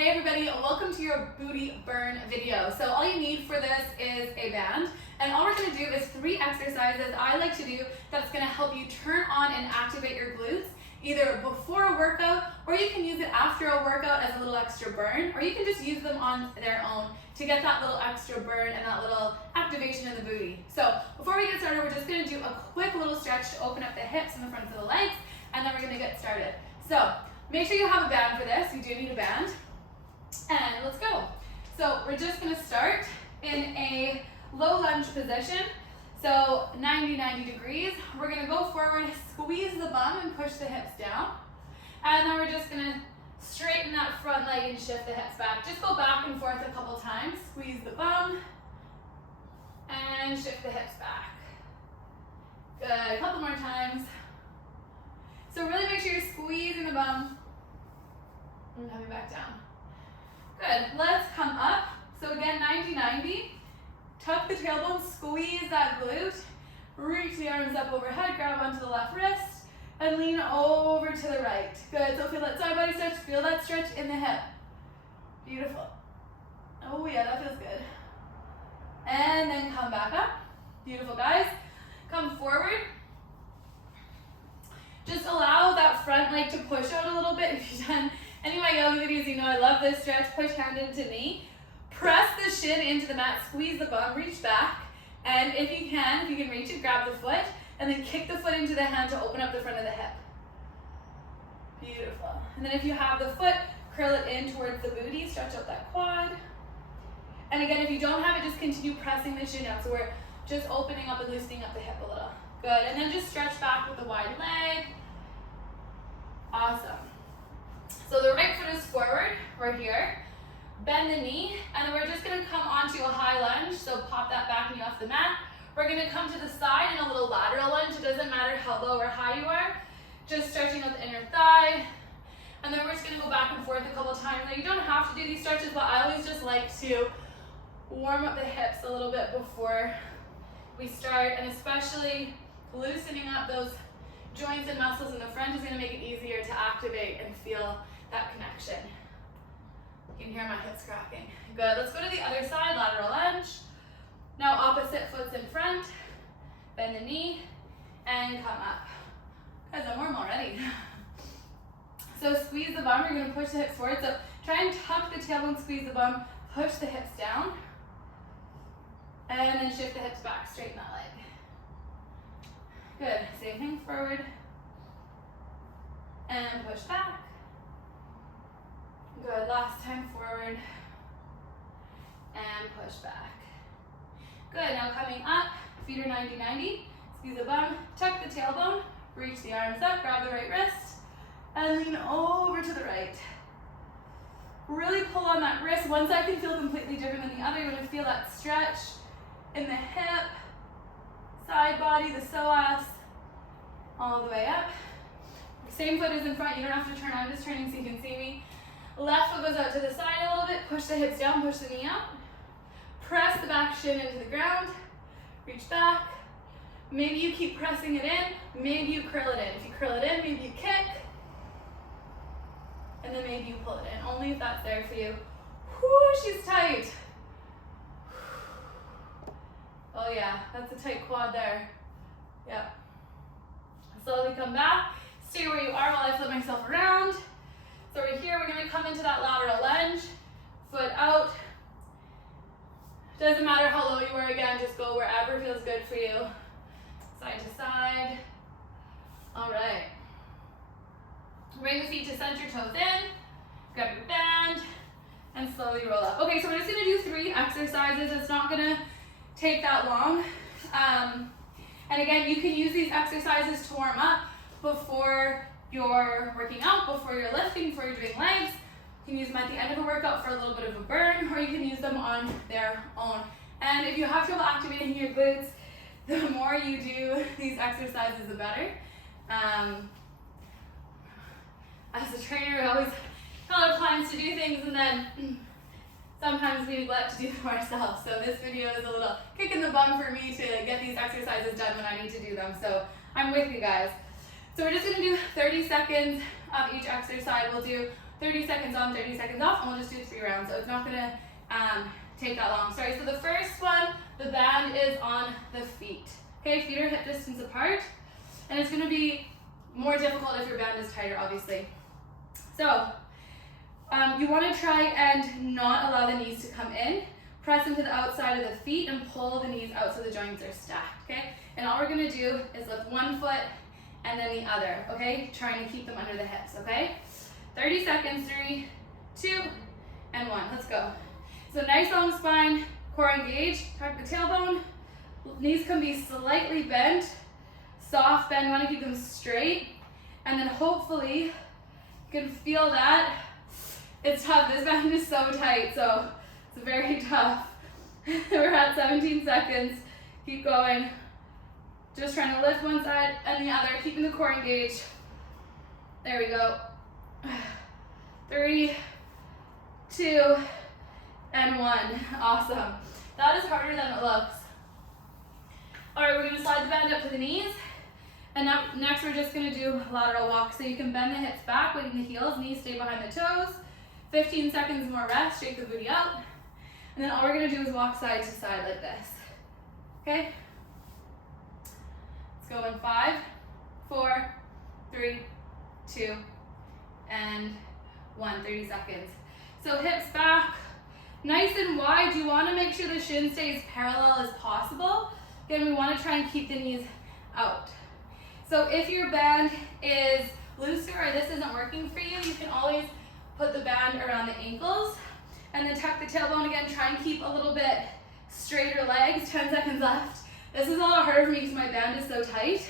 Hey everybody, welcome to your booty burn video. So all you need for this is a band, and all we're gonna do is 3 exercises I like to do that's gonna help you turn on and activate your glutes, either before a workout, or you can use it after a workout as a little extra burn, or you can just use them on their own to get that little extra burn and that little activation in the booty. So before we get started, we're just gonna do a quick little stretch to open up the hips and the fronts of the legs, and then we're gonna get started. So make sure you have a band for this. You do need a band. And let's go. So we're just going to start in a low lunge position. So 90 degrees. We're going to go forward, squeeze the bum and push the hips down. And then we're just going to straighten that front leg and shift the hips back. Just go back and forth a couple times. Squeeze the bum and shift the hips back. Good. A couple more times. So really make sure you're squeezing the bum and coming back down. Good, let's come up. So again, 90. Tuck the tailbone, squeeze that glute. Reach the arms up overhead, grab onto the left wrist, and lean over to the right. Good, so feel that side body stretch, feel that stretch in the hip. Beautiful. Oh yeah, that feels good. And then come back up. Beautiful, guys. Come forward. Just allow that front leg to push out a little bit. If you've done any of my yoga videos, you know I love this stretch. Push hand into knee. Press the shin into the mat, squeeze the bum, reach back. And if you can reach it, grab the foot, and then kick the foot into the hand to open up the front of the hip. Beautiful. And then if you have the foot, curl it in towards the booty, stretch out that quad. And again, if you don't have it, just continue pressing the shin up. So we're just opening up and loosening up the hip a little. Good, and then just stretch back with a wide leg. Awesome. So the right foot is forward, we're here. Bend the knee, and then we're just gonna come onto a high lunge, so pop that back knee off the mat. We're gonna come to the side in a little lateral lunge. It doesn't matter how low or high you are, just stretching out the inner thigh. And then we're just gonna go back and forth a couple times. Now you don't have to do these stretches, but I always just like to warm up the hips a little bit before we start, and especially loosening up those joints and muscles in the front is gonna make it easier to activate and feel that connection. You can hear my hips cracking. Good, let's go to the other side, lateral lunge. Now opposite foot's in front, bend the knee, and come up. Guys, I'm warm already. So squeeze the bum, you're gonna push the hips forward. So try and tuck the tailbone, squeeze the bum, push the hips down, and then shift the hips back, straighten that leg. Good, same thing, forward, and push back. Good, last time, forward, and push back. Good, now coming up, feet are 90, squeeze the bum, tuck the tailbone, reach the arms up, grab the right wrist, and lean over to the right. Really pull on that wrist. One side can feel completely different than the other. You're gonna feel that stretch in the hip, side body, the psoas, all the way up. Same foot is in front, you don't have to turn, I'm just turning so you can see me. Left foot goes out to the side a little bit, push the hips down, push the knee out. Press the back shin into the ground, reach back. Maybe you keep pressing it in, maybe you curl it in. If you curl it in, maybe you kick, and then maybe you pull it in, only if that's there for you. Whoo, she's tight. Oh yeah, that's a tight quad there. Yep. Slowly come back, stay where you are while I flip myself around. So we're here, we're gonna come into that lateral lunge, foot out. Doesn't matter how low you are, again, just go wherever feels good for you. Side to side. All right. Bring the feet to center, toes in, grab your band, and slowly roll up. Okay, so we're just gonna do 3 exercises. It's not gonna take that long. And again, you can use these exercises to warm up before you're working out, before you're lifting, before you're doing legs. You can use them at the end of a workout for a little bit of a burn, or you can use them on their own. And if you have trouble activating your glutes, the more you do these exercises, the better. As a trainer, we always tell our clients to do things, and then sometimes we neglect to do them ourselves. So this video is a little kick in the bum for me to get these exercises done when I need to do them. So I'm with you guys. So we're just gonna do 30 seconds of each exercise. We'll do 30 seconds on, 30 seconds off, and we'll just do 3 rounds. So it's not gonna take that long. Sorry, so the first one, the band is on the feet. Okay, feet are hip distance apart, and it's gonna be more difficult if your band is tighter, obviously. So you wanna try and not allow the knees to come in. Press into the outside of the feet and pull the knees out so the joints are stacked, okay? And all we're gonna do is lift one foot and then the other, okay? Trying to keep them under the hips, okay? 30 seconds, 3, 2, and 1, let's go. So nice long spine, core engaged, tuck the tailbone, knees can be slightly bent, soft bend, you wanna keep them straight, and then hopefully you can feel that. It's tough, this band is so tight, so it's very tough. We're at 17 seconds, keep going. Just trying to lift one side and the other, keeping the core engaged. There we go. 3, 2, and 1. Awesome. That is harder than it looks. All right, we're gonna slide the band up to the knees. And now, next we're just gonna do lateral walk. So you can bend the hips back, weighting the heels, knees stay behind the toes. 15 seconds more rest, shake the booty out. And then all we're gonna do is walk side to side like this. Okay? Let's go in 5, 4, 3, 2, and 1, 30 seconds. So hips back, nice and wide. You wanna make sure the shin stays parallel as possible. Again, we wanna try and keep the knees out. So if your band is looser or this isn't working for you, you can always put the band around the ankles and then tuck the tailbone again. Try and keep a little bit straighter legs. 10 seconds left. This is a lot harder for me because my band is so tight.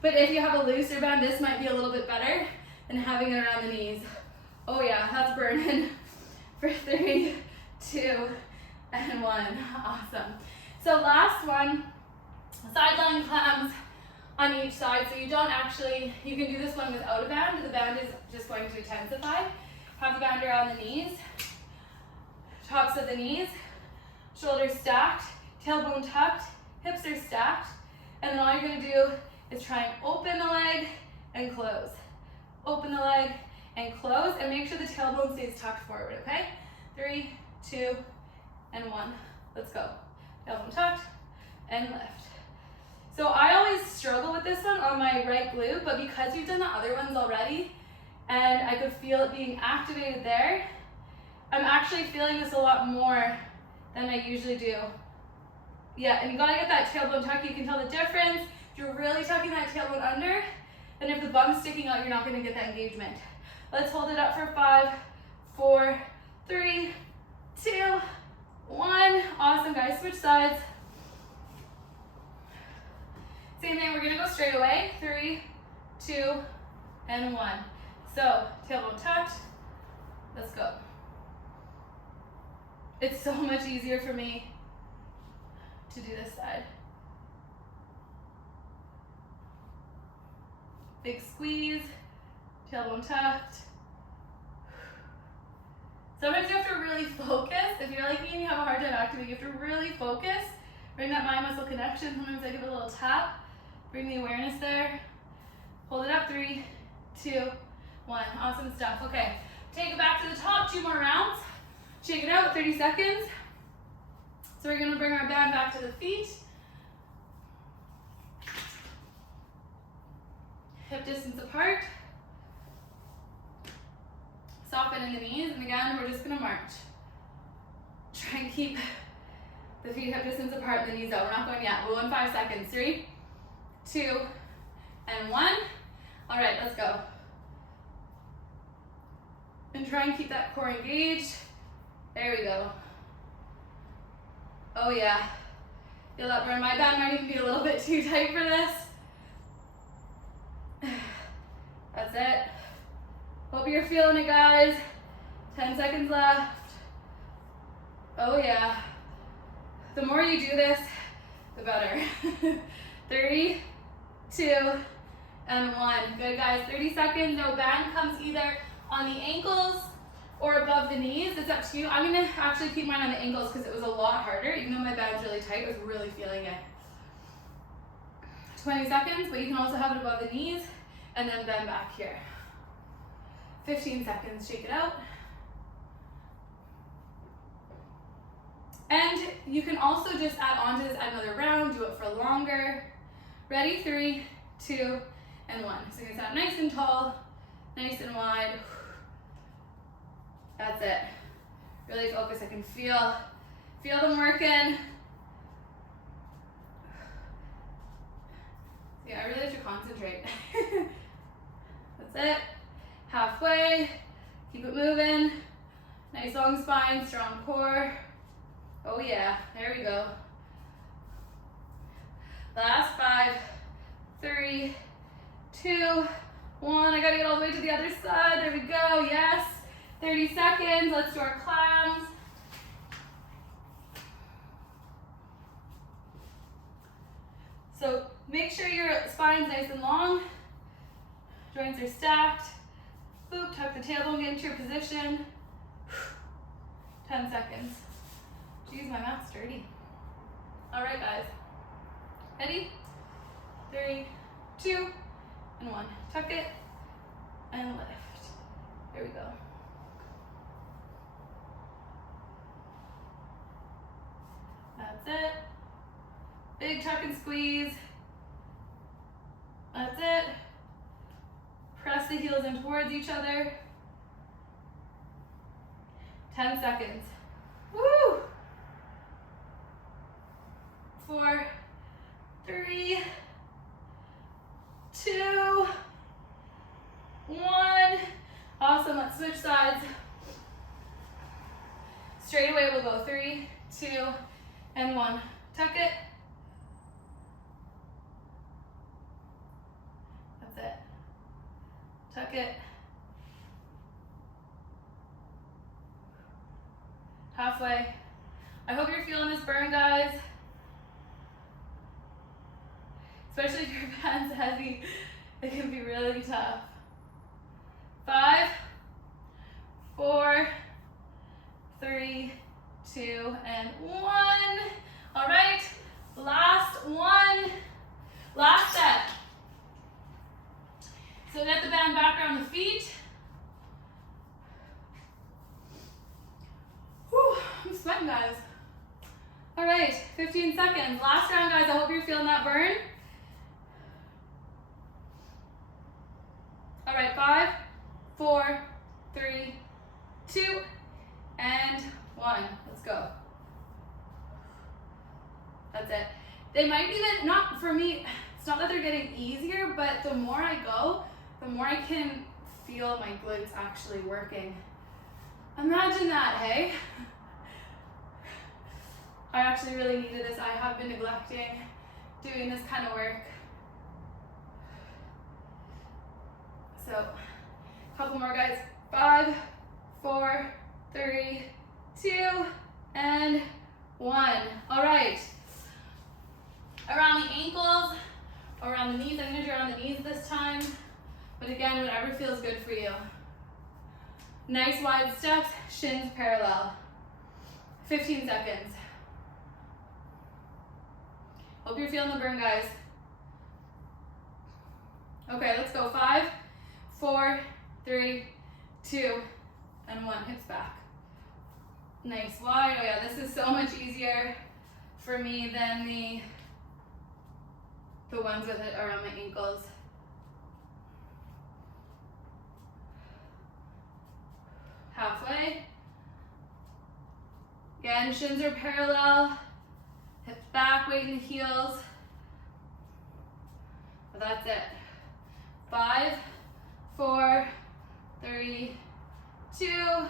But if you have a looser band, this might be a little bit better than having it around the knees. Oh yeah, that's burning. For 3, 2, and 1. Awesome. So last one, sideline clams on each side. So you don't actually, you can do this one without a band. The band is just going to intensify. Have the band around the knees, tops of the knees, shoulders stacked, tailbone tucked, hips are stacked. And then all you're gonna do is try and open the leg and close. Open the leg and close, and make sure the tailbone stays tucked forward, okay? 3, 2, and 1. Let's go. Tailbone tucked and lift. So I always struggle with this one on my right glute, but because you've done the other ones already, and I could feel it being activated there, I'm actually feeling this a lot more than I usually do. Yeah, and you gotta get that tailbone tuck. You can tell the difference. If you're really tucking that tailbone under, then if the bum's sticking out, you're not gonna get that engagement. Let's hold it up for 5, 4, 3, 2, 1. Awesome, guys, switch sides. Same thing, we're gonna go straight away. 3, 2, and 1. So, tailbone tucked, let's go. It's so much easier for me to do this side. Big squeeze, tailbone tucked. Sometimes you have to really focus. If you're like me and you have a hard time activating, you have to really focus. Bring that mind-muscle connection. Sometimes I give it a little tap. Bring the awareness there. Hold it up, 3, 2, 1. Awesome stuff. Okay, take it back to the top, 2 more rounds. Shake it out, 30 seconds. So we're gonna bring our band back to the feet. Hip distance apart. Soften in the knees, and again, we're just gonna march. Try and keep the feet hip distance apart and the knees out. We're not going yet. We'll go in 5 seconds. 3, 2, and 1. All right, let's go. And try and keep that core engaged. There we go. Oh yeah. Feel that burn. My band might even be a little bit too tight for this. That's it. Hope you're feeling it, guys. 10 seconds left. Oh yeah. The more you do this, the better. 3, 2, and 1. Good, guys. 30 seconds. No band comes either on the ankles or above the knees. It's up to you. I'm gonna actually keep mine on the ankles because it was a lot harder. Even though my band's really tight, I was really feeling it. 20 seconds, but you can also have it above the knees and then bend back here. 15 seconds, shake it out. And you can also just add on to this another round, do it for longer. Ready, 3, 2, and 1. So you're gonna stand nice and tall, nice and wide. That's it. Really focus. I can feel them working. Yeah, I really have to concentrate. That's it. Halfway. Keep it moving. Nice long spine, strong core. Oh yeah, there we go. Last 5, 3, 2, 1. I gotta get all the way to the other side. There we go, yes. 30 seconds, let's do our clams. So make sure your spine's nice and long. Joints are stacked. Boop, tuck the tailbone, get into your position. 10 seconds. Jeez, my mouth's dirty. All right, guys. Ready? 3, 2, and 1. Tuck it and lift. Here we go. That's it. Big tuck and squeeze. That's it. Press the heels in towards each other. 10 seconds. Woo! 4, 3, 2, 1. Awesome, let's switch sides. Straight away we'll go 3, 2, and 1. Tuck it. That's it. Tuck it. Halfway. I hope you're feeling this burn, guys. Especially if your band's heavy, it can be really tough. 5, 4, 3, 2, and 1. All right, last one, last set. So get the band back around the feet. Whew, I'm sweating, guys. All right, 15 seconds. Last round, guys. I hope you're feeling that burn. All right, 5, 4, 3, 2, and 1. Let's go. That's it. They might be that, not for me, it's not that they're getting easier, but the more I go, the more I can feel my glutes actually working. Imagine that, hey? I actually really needed this. I have been neglecting doing this kind of work. So, a couple more, guys. 5, 4, 3, 2, and 1. All right. Around the ankles, around the knees. I'm gonna do around the knees this time. But again, whatever feels good for you. Nice wide steps, shins parallel. 15 seconds. Hope you're feeling the burn, guys. Okay, let's go. 5, 4, 3, 2, and 1. Hips back. Nice wide. Oh yeah, this is so much easier for me than the ones with it around my ankles. Halfway. Again, shins are parallel. Hips back, weight in the heels. But that's it. 5, 4, 3, 2,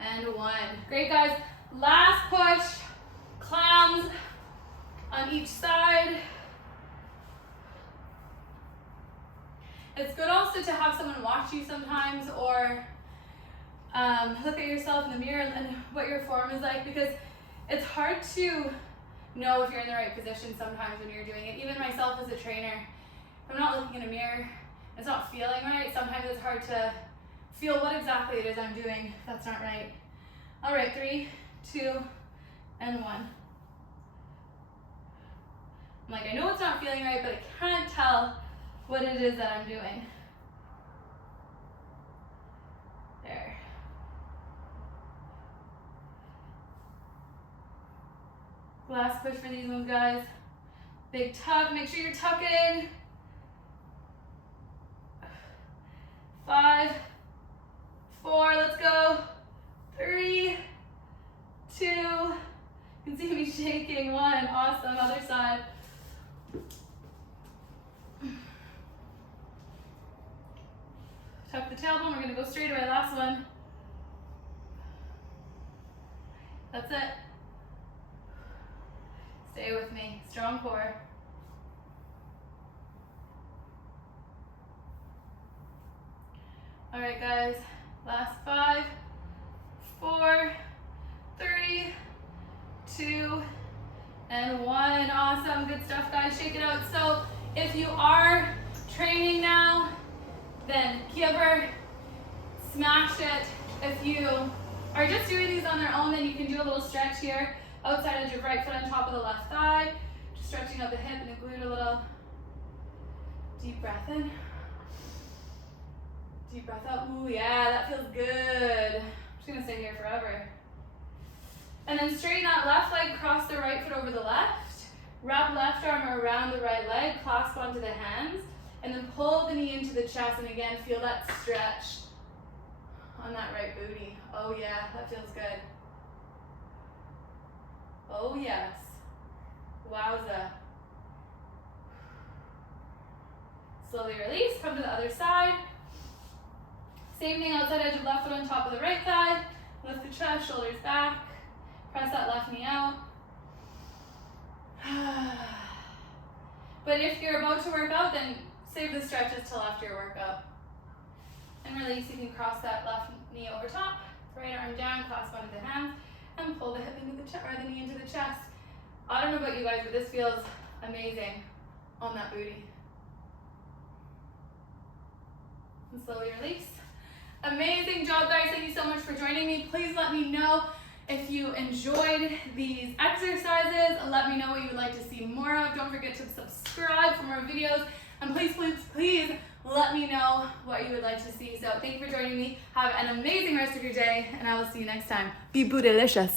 and 1. Great, guys. Last push. Clams on each side. It's good also to have someone watch you sometimes, or look at yourself in the mirror and what your form is like, because it's hard to know if you're in the right position sometimes when you're doing it. Even myself as a trainer, if I'm not looking in a mirror, it's not feeling right. Sometimes it's hard to feel what exactly it is I'm doing that's not right. All right, 3, 2, and 1. I'm like, I know it's not feeling right, but I can't tell what it is that I'm doing. Last push for these ones, guys. Big tuck, make sure you're tucking. 5, 4, let's go. 3, 2, you can see me shaking. 1, awesome, other side. Tuck the tailbone, we're gonna go straight away, last one. That's it. Stay with me, strong core. All right, guys, last 5, 4, 3, 2, and 1. Awesome, good stuff, guys. Shake it out. So if you are training now, then give her, smash it. If you are just doing these on their own, then you can do a little stretch here. Outside edge of right foot on top of the left thigh. Just stretching out the hip and the glute a little. Deep breath in. Deep breath out. Ooh, yeah, that feels good. I'm just gonna stay here forever. And then straighten that left leg, cross the right foot over the left. Wrap left arm around the right leg, clasp onto the hands, and then pull the knee into the chest, and again, feel that stretch on that right booty. Oh yeah, that feels good. Oh yes. Wowza. Slowly release, come to the other side. Same thing, outside edge of left foot on top of the right thigh. Lift the chest, shoulders back. Press that left knee out. But if you're about to work out, then save the stretches till after your workout. And release, you can cross that left knee over top, right arm down, clasp onto the hands, and pull the hip into the chest, or the knee into the chest. I don't know about you guys, but this feels amazing on that booty. And slowly release. Amazing job, guys. Thank you so much for joining me. Please let me know if you enjoyed these exercises. Let me know what you would like to see more of. Don't forget to subscribe for more videos. And please, please, please let me know what you would like to see. So thank you for joining me. Have an amazing rest of your day, and I will see you next time. Be bootylicious.